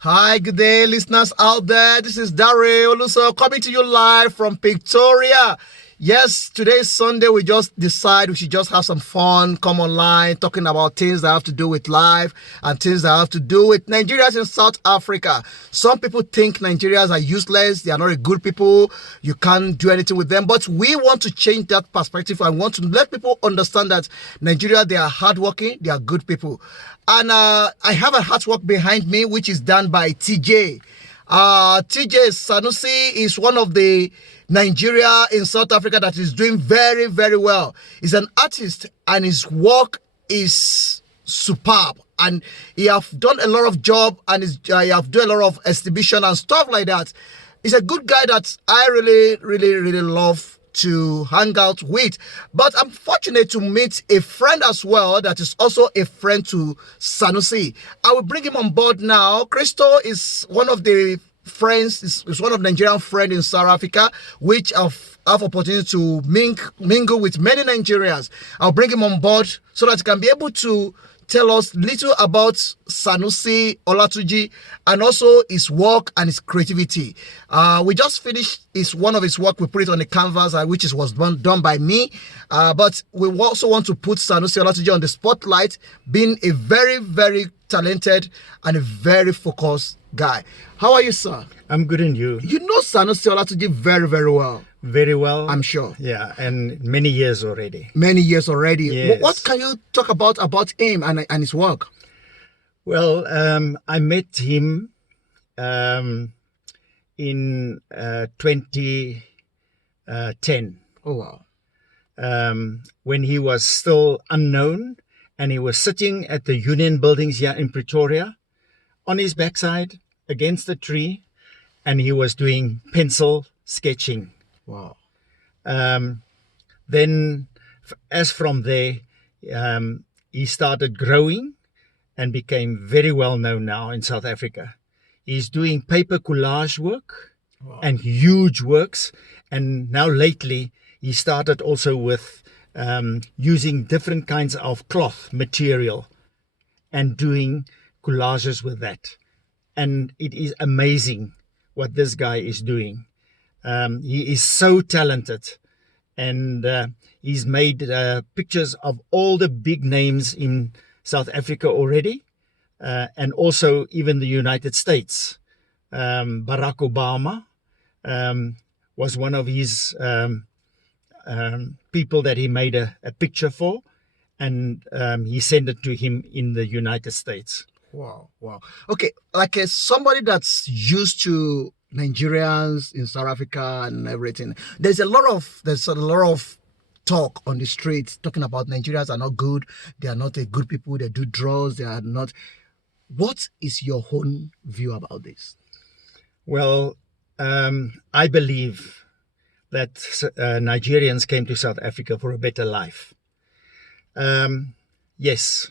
Hi, good day, listeners out there. This is Daryl Oluso coming to you live from Victoria. Yes, today is Sunday. We just decide we should just have some fun, come online, talking about things that have to do with life and things that have to do with Nigerians in South Africa. Some people think Nigerians are useless. They are not a good people. You can't do anything with them. But we want to change that perspective and want to let people understand that Nigeria, they are hardworking, they are good people. And I have a artwork behind me, which is done by TJ. TJ Sanusi is one of the Nigeria in South Africa that is doing very, very well. He's an artist and his work is superb. And he have done a lot of job and he have done a lot of exhibition and stuff like that. He's a good guy that I really, really, really love to hang out with. But I'm fortunate to meet a friend as well that is also a friend to Sanusi. I will bring him on board now. Christo is one of the friends, is one of Nigerian friends in South Africa, which have opportunity to mingle with many Nigerians. I'll bring him on board so that he can be able to tell us little about Sanusi Olatunji and also his work and his creativity. We just finished one of his work. We put it on the canvas, which was done by me. But we also want to put Sanusi Olatunji on the spotlight, being a very, very talented and a very focused guy. How are you, sir? I'm good, and you? You know Sanusi Olatunji very, very well. Very well. I'm sure. Yeah, and many years already. Many years already. Yes. What can you talk about him and his work? Well, I met him in 2010. Oh, wow. When he was still unknown, and he was sitting at the Union Buildings here in Pretoria on his backside against a tree, and he was doing pencil sketching. Wow. Then, as from there, he started growing and became very well known now in South Africa. He's doing paper collage work. Wow. And huge works. And now lately, he started also with using different kinds of cloth material and doing collages with that. And it is amazing what this guy is doing. He is so talented, and he's made pictures of all the big names in South Africa already, and also even the United States. Barack Obama was one of his people that he made a picture for, and he sent it to him in the United States. Wow. Okay, like somebody that's used to Nigerians in South Africa and everything. There's a lot of talk on the streets talking about Nigerians are not good. They are not a good people. They do drugs. They are not. What is your own view about this? Well, I believe that Nigerians came to South Africa for a better life. Yes,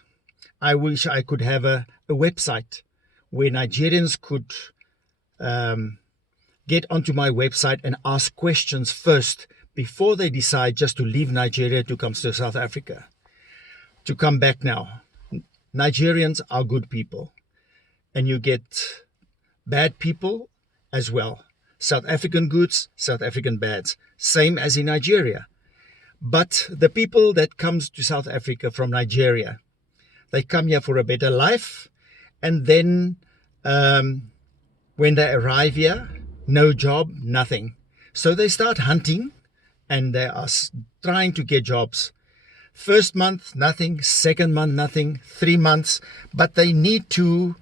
I wish I could have a website where Nigerians could get onto my website and ask questions first before they decide just to leave Nigeria to come to South Africa, to come back now. Nigerians are good people, and you get bad people as well. South African goods, South African bads, same as in Nigeria. But the people that comes to South Africa from Nigeria, they come here for a better life, and then when they arrive here, no job, nothing. So they start hunting, and they are trying to get jobs. First month, nothing. Second month, nothing. 3 months. But they need to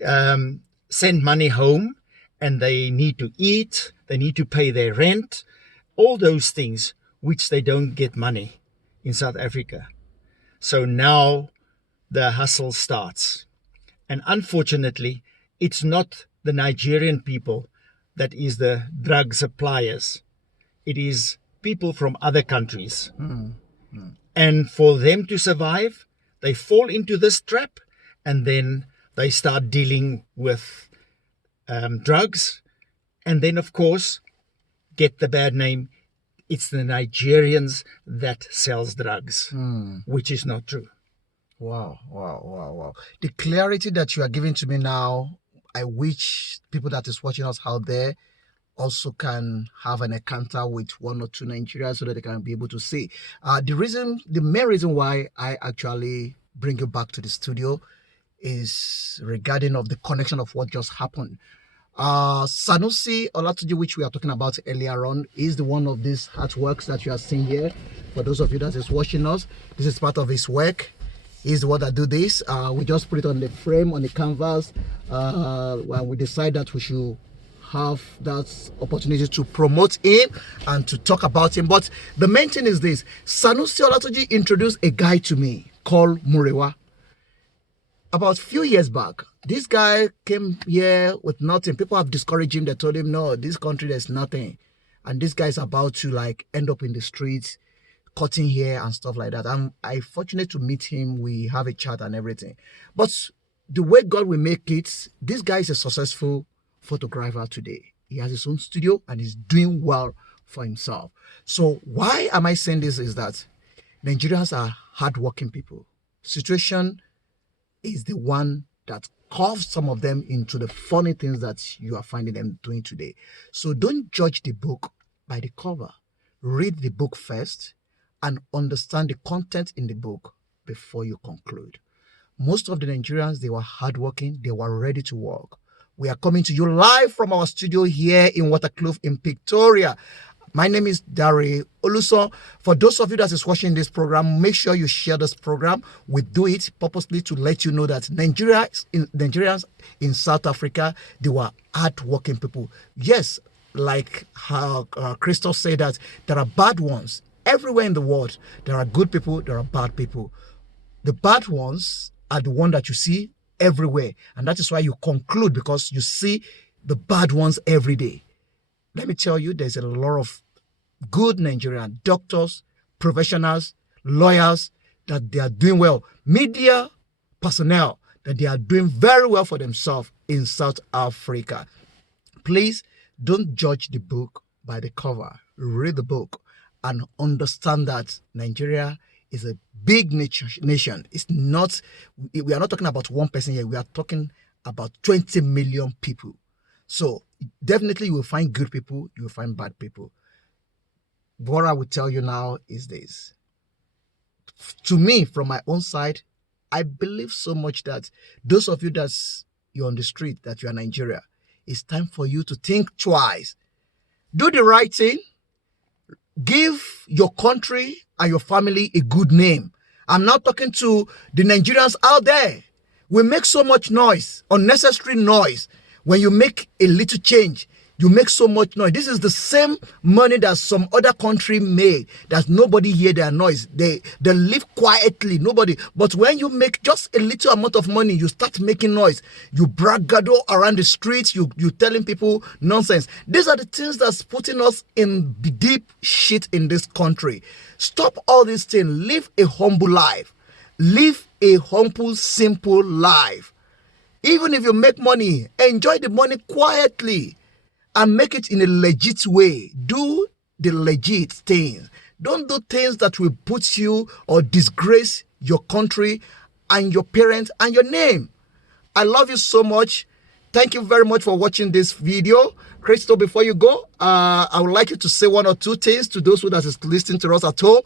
send money home, and they need to eat. They need to pay their rent. All those things which they don't get money in South Africa. So now the hustle starts. And unfortunately, it's not the Nigerian people that is the drug suppliers. It is people from other countries. And for them to survive, they fall into this trap, and then they start dealing with drugs, and then of course get the bad name. It's the Nigerians that sells drugs, which is not true. Wow. The clarity that you are giving to me now, I wish people that is watching us out there also can have an encounter with one or two Nigerians so that they can be able to see. The main reason why I actually bring you back to the studio is regarding of the connection of what just happened. Sanusi Olatunji, which we are talking about earlier on, is the one of these artworks that you are seeing here. For those of you that is watching us, this is part of his work. He's the one that do this. We just put it on the frame, on the canvas, when we decide that we should have that opportunity to promote him and to talk about him. But the main thing is this: Sanusi Olatunji introduced a guy to me called Murewa. About a few years back, this guy came here with nothing. People have discouraged him. They told him, no, this country, there's nothing. And this guy is about to like end up in the streets, cutting hair and stuff like that. I'm fortunate to meet him. We have a chat and everything. But the way God will make it, this guy is a successful photographer today. He has his own studio and he's doing well for himself. So why am I saying this is that Nigerians are hardworking people. Situation is the one that carves some of them into the funny things that you are finding them doing today. So don't judge the book by the cover. Read the book first and understand the content in the book before you conclude. Most of the Nigerians, they were hardworking, they were ready to work. We are coming to you live from our studio here in Waterkloof in Victoria. My name is Dare Oluso. For those of you that is watching this program, make sure you share this program. We do it purposely to let you know that Nigerians in South Africa, they were hardworking people. Yes, like how Crystal said that there are bad ones. Everywhere in the world, there are good people, there are bad people. The bad ones are the one that you see everywhere. And that is why you conclude, because you see the bad ones every day. Let me tell you, there's a lot of good Nigerian doctors, professionals, lawyers, that they are doing well. Media personnel, that they are doing very well for themselves in South Africa. Please don't judge the book by the cover. Read the book and understand that Nigeria is a big nation. It's not, we are not talking about one person here. We are talking about 20 million people. So definitely you will find good people, you will find bad people. What I will tell you now is this. To me, from my own side, I believe so much that those of you you're on the street, that you are Nigeria, it's time for you to think twice. Do the right thing. Give your country and your family a good name. I'm not talking to the Nigerians out there. We make so much noise, unnecessary noise. When you make a little change, you make so much noise. This is the same money that some other country made, that nobody hear their noise. They live quietly, nobody. But when you make just a little amount of money, you start making noise. You bragado around the streets, you telling people nonsense. These are the things that's putting us in deep shit in this country. Stop all these things. Live a humble life. Live a humble, simple life. Even if you make money, enjoy the money quietly and make it in a legit way. Do the legit things. Don't do things that will put you or disgrace your country and your parents and your name. I love you so much. Thank you very much for watching this video. Crystal, before you go, I would like you to say one or two things to those who that is listening to us at home.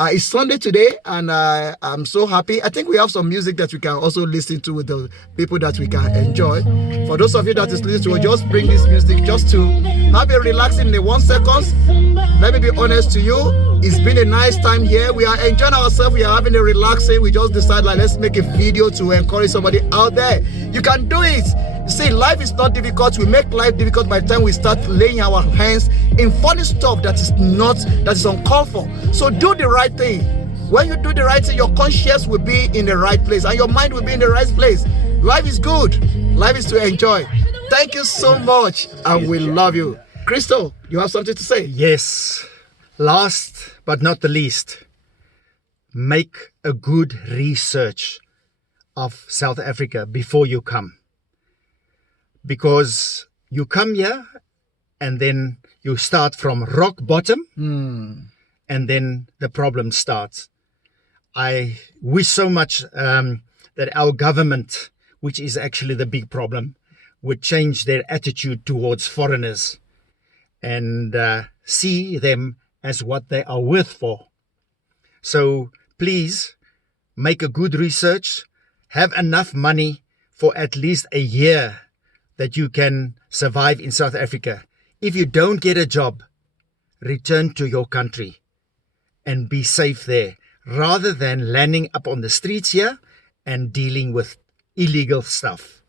It's Sunday today, and I'm so happy. I think we have some music that we can also listen to with the people that we can enjoy. For those of you that is listening to, just bring this music just to have a relaxing in 1 second. Let me be honest to you. It's been a nice time here. We are enjoying ourselves. We are having a relaxing. We just decided, like, let's make a video to encourage somebody out there. You can do it. See, life is not difficult. We make life difficult by the time we start laying our hands in funny stuff that is uncalled for. So do the right thing. When you do the right thing, your conscience will be in the right place and your mind will be in the right place. Life is good. Life is to enjoy. Thank you so much, and we love you. Crystal, you have something to say? Yes. Last but not the least, make a good research of South Africa before you come. Because you come here and then you start from rock bottom and then the problem starts. I wish so much that our government, which is actually the big problem, would change their attitude towards foreigners and see them as what they are worth for. So please make a good research, have enough money for at least a year that you can survive in South Africa. If you don't get a job, return to your country and be safe there, rather than landing up on the streets here and dealing with illegal stuff.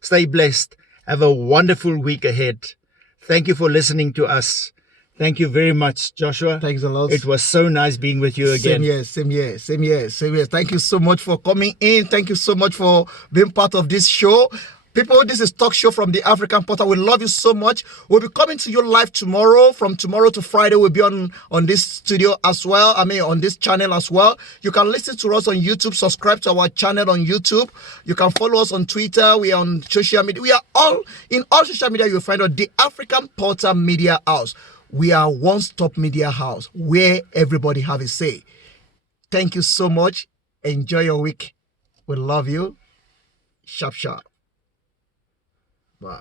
Stay blessed. Have a wonderful week ahead. Thank you for listening to us. Thank you very much, Joshua. Thanks a lot. It was so nice being with you again. Same here. Thank you so much for coming in. Thank you so much for being part of this show. People, this is Talk Show from the African Portal. We love you so much. We'll be coming to you live tomorrow. From tomorrow to Friday, we'll be on this studio as well. On this channel as well. You can listen to us on YouTube. Subscribe to our channel on YouTube. You can follow us on Twitter. We are on social media. We are in all social media. You'll find out the African Portal Media House. We are one-stop media house where everybody have a say. Thank you so much. Enjoy your week. We love you. Sharp. Bye.